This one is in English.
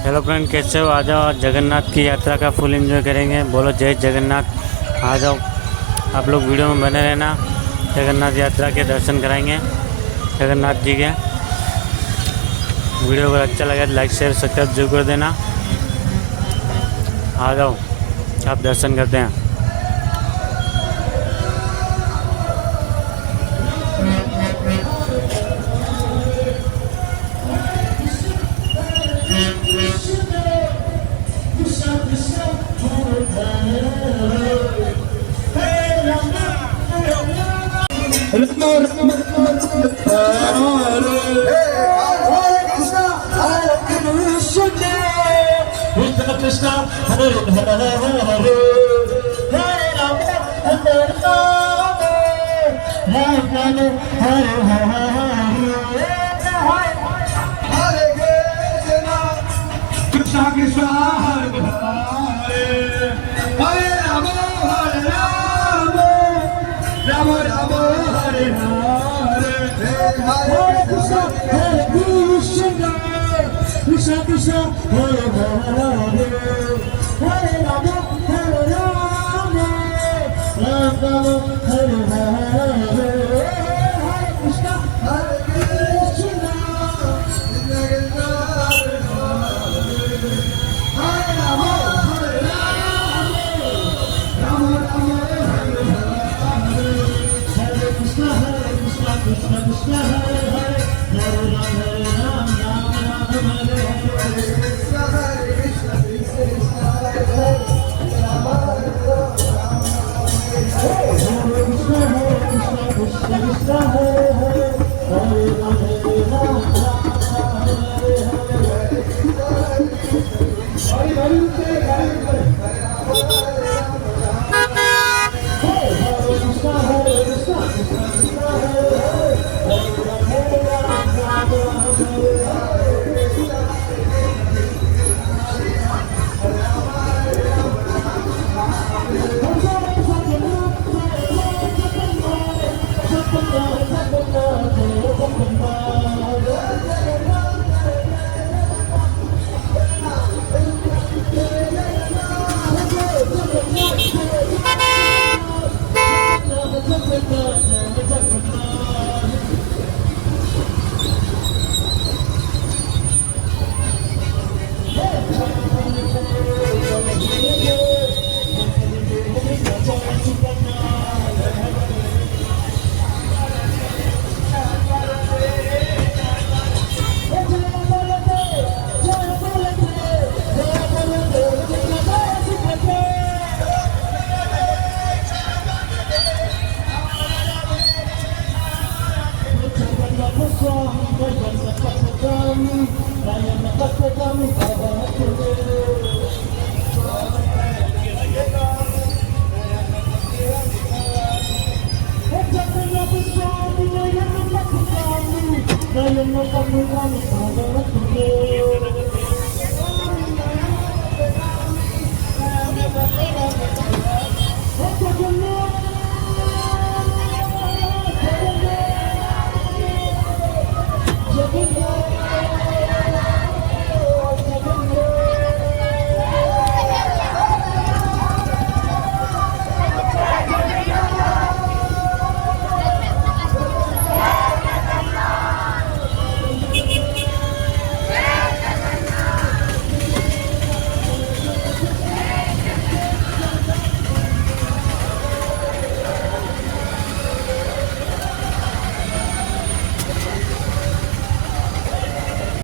Hello friend, कैसे हो? आ जाओ, आज जगन्नाथ की यात्रा का फुल एंजॉय करेंगे। बोलो जय जगन्नाथ। आ जाओ, आप लोग वीडियो में बने रहना। जगन्नाथ यात्रा के दर्शन कराएंगे जगन्नाथ जी के। वीडियो अगर अच्छा लगे तो लाइक शेयर सब्सक्राइब जरूर कर देना। आ जाओ, आप दर्शन करते हैं। Krishna, Hare Hare Hare, Hare Rama, Hare Rama, Rama Rama, Hare Hare, Hare Krishna, Krishna Krishna, Hare Hare, Hare Rama, Hare Rama, Rama Rama, Hare Hare, Hare Krishna, Hare Krishna. Krishna Krishna, Hare Hare, Hare Rama, Hare Rama, Rama Rama, Hare Hare, Hare Krishna, Hare Krishna, Krishna Krishna, Hare Rama, Hare Rama, Rama Rama, Hare Hare, Hare Krishna, Krishna Krishna, Hare Hare, Hare Rama, Hare Hare